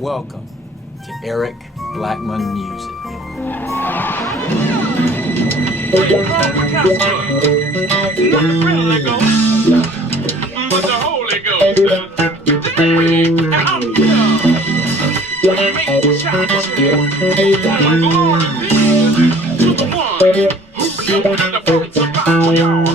Welcome to Eric Blackmon Music. Not the friendly ghost, but the Holy Ghost. Today, I'm here to make the challenge. For my glory be to the one who created the first about y'all.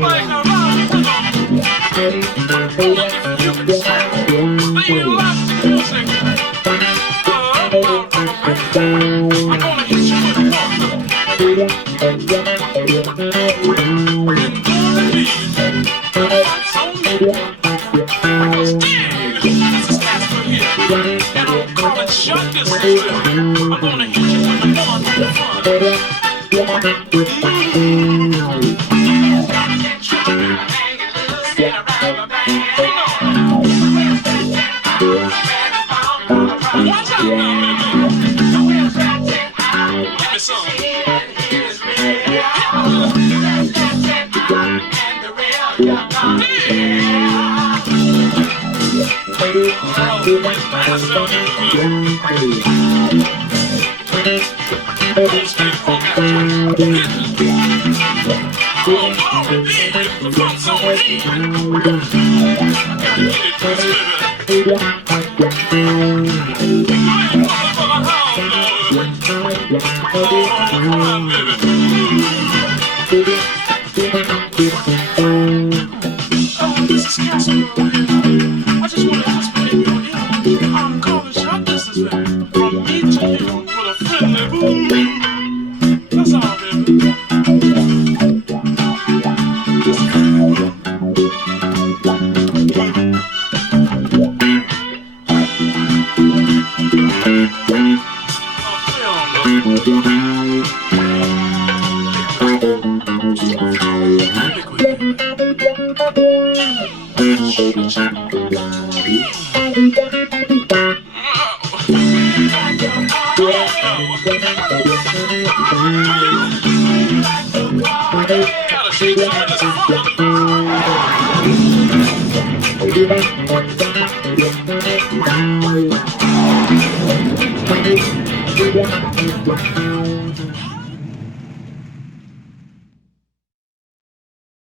Like a rock, you can say, they love the music. I'm gonna hit you with a formula. And what's on me? Because this is Casper here. And I'm calling shot this is I'm gonna hit you with the one for fun. Watch out now, baby. Give me some. This is Casper. I just want to whisper in your ear. I'm calling shot distance, baby. From me to you with a friendly boom. That's all, baby. Gotta shake some of this fun.